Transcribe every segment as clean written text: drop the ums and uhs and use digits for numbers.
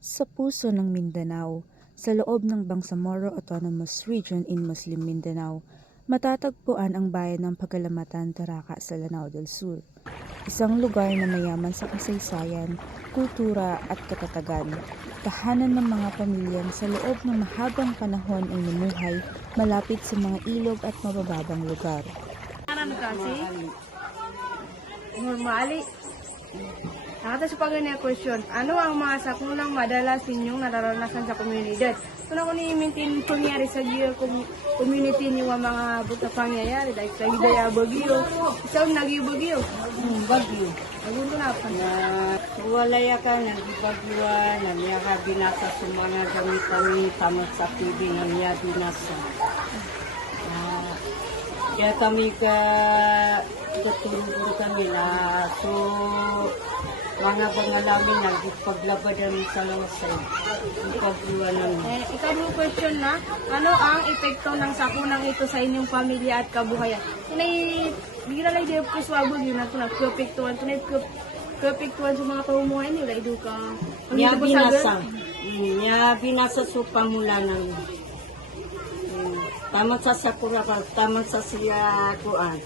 Sa puso ng Mindanao, sa loob ng Bangsamoro Autonomous Region in Muslim Mindanao, matatagpuan ang bayan ng Pagalamatan, Taraca sa Lanao del Sur. Isang lugar na mayaman sa kasaysayan, kultura at katatagan. Tahanan ng mga pamilyang sa loob ng mahabang panahon ay namuhay malapit sa mga ilog at mabababang lugar. Ano kasi? Normali. Nakata sa pagganyan question, ano ang mga sakunang madalas ninyong nararanasan sa komunidad? Kung ako ni-maintain pangyayari sa community niyo ang mga buta pangyayari, like sa Hidaya Bagyo, isang Bagyo. Bagyo. Ayun ko na pa. Na walay ka ng bagyuan, na niya ka binasa sa mga gamit kami, tamot sa TV na niya binasa. Kaya kami katulog kami na so mga bangalamin nagpaglabadan sa lawasan. Ipagluwa namin. Ikaw mo question na, ano ang epekto ng sakunang ito sa inyong pamilya at kabuhayan? Tunay, bigla lang di ko swabog yun na tunay, kapektuan sa mga kahumuhan nila, ido ka. Niya binasa. Niya binasa sa pamulanan. Tamang sa sakura pa, tamang sa siya kuan.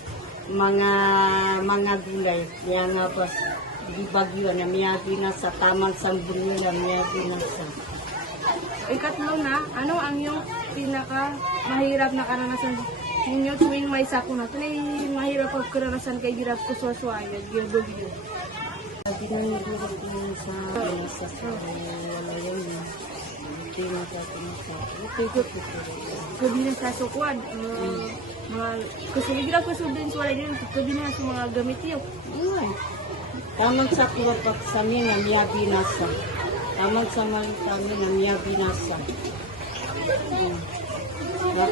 Mga gulay. Niya nga bas. Di bagyo na miya binasa. Tamang sa bulyo na miya binasa. Ikatlo na, ano ang yung pinaka mahirap na karanasan ninyo tuwing may sakuna? Tunay, mahirap ang karanasan kay girap ko swaswaya, gilbogyo. Ginanigurot din sa wala yun. Hindi nakakamasa. Gabi na sa sukuan. Kasi girap ko din sa wala din, gabi na sa mga gamit yun. Tamang sa kuwapak sa amin na miya binasa. Tamang sa mali sa amin na miya binasa.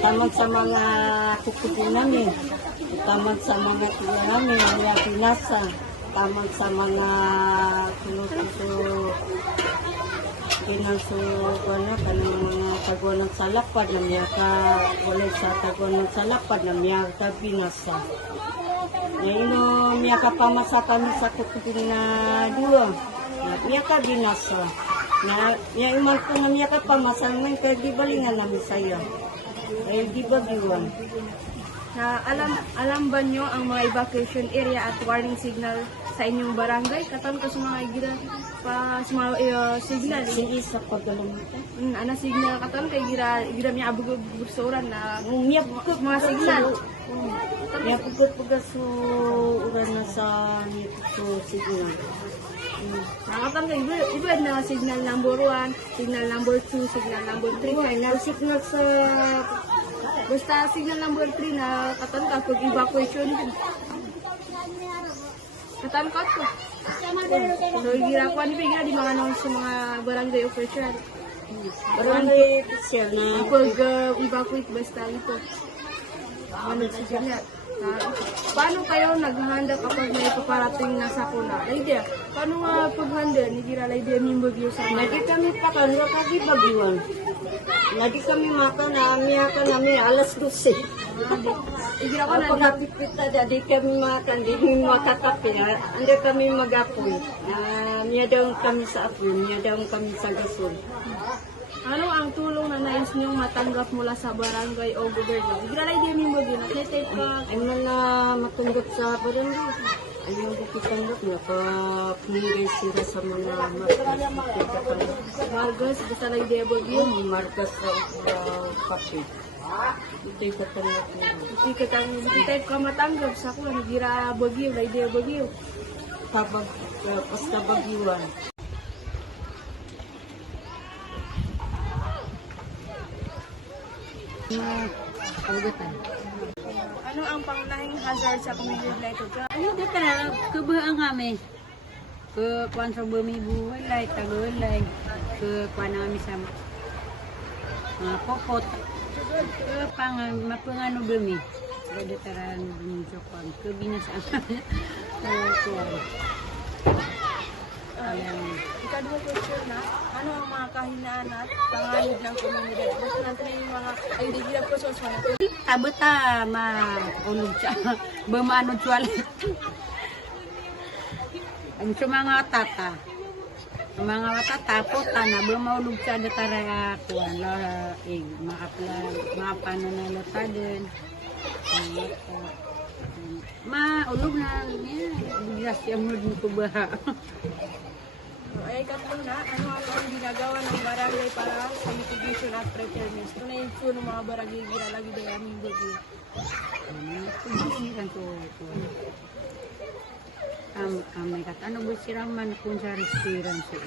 Tamang sa mga kukutin namin. Tamang sa mga tuwa namin na miya binasa. Tamang sa mga tulo-tulo pinanso ko na kanang mga taguan ng salapad na miya ka wala sa taguan ng salapad na miya ka binasa. Ngayon, miya ka pamasa kami sa kukutin na duwa. Miya ka binasa. Miya iman ko na miya ka pamasa naman kaya di balingan namin sa'yo. Ay di ba biwan? Na alam ba nyo ang mga evacuation area at warning signal sa inyong barangay? Katon ko sa mga sa mga signal. Sige sa pagkalamatan. Ana signal katon kay gira miya abog bursoran na miya mga signal. Miya pugot-pugot so uran na sa nito signal. Nakatan kay iba na signal number 1, signal number 2, signal number 3. Na signal sa Basta signal number 3 na katon ka pag evacuation din. Katon ka to. So gira ko ani gira di mga announce sa mga barangay official. barangay official na Pag evacuate basta ito. Ano siya? Paano kayo naghahanda kapag may paparating na sakuna? Idea, paano nga paghanda? Ni gira la idea min bagyo sa lagi kami pakanwa kagi bagyuan. Lagi kami makan na miya ka namin alas 12. Igira ko na Pagkapit kita, di kami makan, di kami makatapi. Andi kami mag-apoy. Miya daw kami sa apoy, miya daw kami sa gasol. ano ang tulong na nais niyong matanggap mula sa barangay o gobyerno? Igira la idea min bagyo na type ka. Ay na matunggap sa barangay. Ay yung bukitanggap na pa-pingay sila sa mga Margas, basta la idea bagyo. yung markas sa kapit. Ito'y katanggap nila. Hindi type ka matanggap sa kuno, gira bagyo, la idea bagyo. Tabag, basta bagyuan. Ano ang pangunahing hazard sa komunidad na ito? Ano dito na, kebaang kami. Ke kuan sa bumi buhay, tagaulay. Ke kuan kami sa mga popot. Ke mapangano bumi. Ada taran bumi sokon. Ke binasaan. Kuan. Ayan. Ikadua question na, ano ang mga kahinaan at panganib ng komunidad? Basta natin yung mga, ay di gira po sa osman natin. Tabata maulog siya. Bamaano tuwalit. Ang sa mga tata. Mga matatapos na maulog sa datara kuan la maapano na lotadon. Maulog na niya bigas yung mudin ko baha. Ay, katlo na, ano ang ginagawa ng barangay para sa mitigation at preparedness? Ito na yung ito ng mga barangay ginalagi na yung aming gabi. Hindi kan to. May ano ba sirang man kung sa restaurant siya.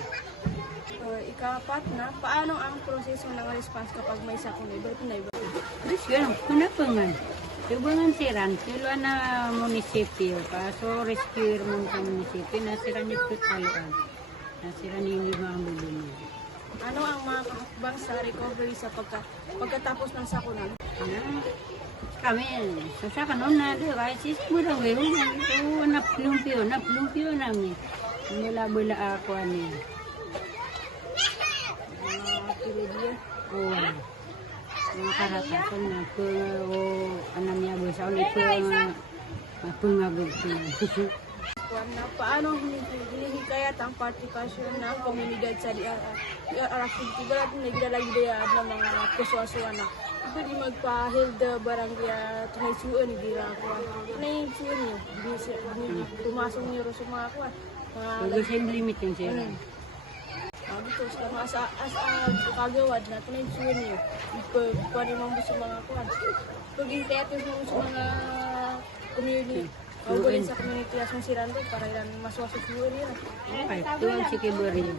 Ikapat na, paano ang proseso ng response kapag may sakong iba? Ito na iba. Terus yun, kunapangan. Tubangan siran, sila na munisipyo. Kaso rescue mo sa munisipyo, nasiran ito taluan. Nasiran yung 5 bilyon. Ano ang mga hakbang sa recovery sa pagkatapos ng sakunan? Kami, sa kanon na doon, kahit sisibudang gawin na ito, naplumpyo namin. Mula ako niya. Pilidya. Oo. Mga karatasan na po, anam niya busa ulit po, pungagod po. Na paano hinihikayat ang participation ng komunidad sa activity ba natin naglalagi ng mga kuswasuan na ito di magpa-held barangay tunay-suan ni Dira ako. Tunay-suan niyo, tumasong niyo sa mga kuwan. Pag-usay limit yung siya. Dito sa mga kagawad na tunay-suan niyo, pwede mong sa mga kuwan. Pag-initiative mo sa mga community. Pagulin sa community as mong siran doon para ilan maswasusuan nila. Okay, tuwang si Kiburi.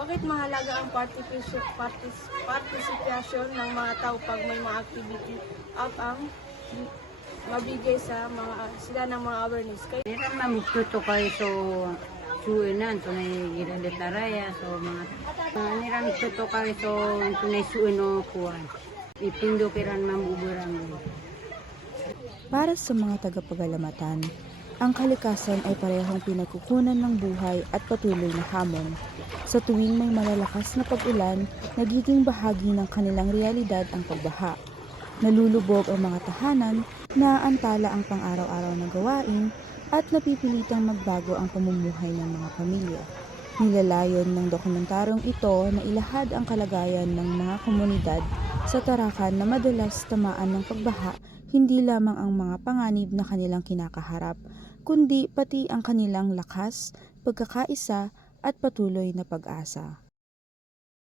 Bakit mahalaga ang participation ng mga tao pag may mga activity at ang mabigay sa mga sila ng mga awareness? Kaya Meron mamituto kayo so suunan, tunay girandetaraya, so mga nirang tuto kayo so tunay suuno kuwan. Ipindo kiran mamuburang. Para sa mga tagapagalamatan, ang kalikasan ay parehong pinagkukunan ng buhay at patuloy na hamon. Sa tuwing may malalakas na pag-ulan, nagiging bahagi ng kanilang realidad ang pagbaha. Nalulubog ang mga tahanan, naaantala ang pang-araw-araw na gawain, at napipilitang magbago ang pamumuhay ng mga pamilya. Nilalayon ng dokumentarong ito na ilahad ang kalagayan ng mga komunidad sa Tarakan na madalas tamaan ng pagbaha, hindi lamang ang mga panganib na kanilang kinakaharap, kundi pati ang kanilang lakas, pagkakaisa at patuloy na pag-asa.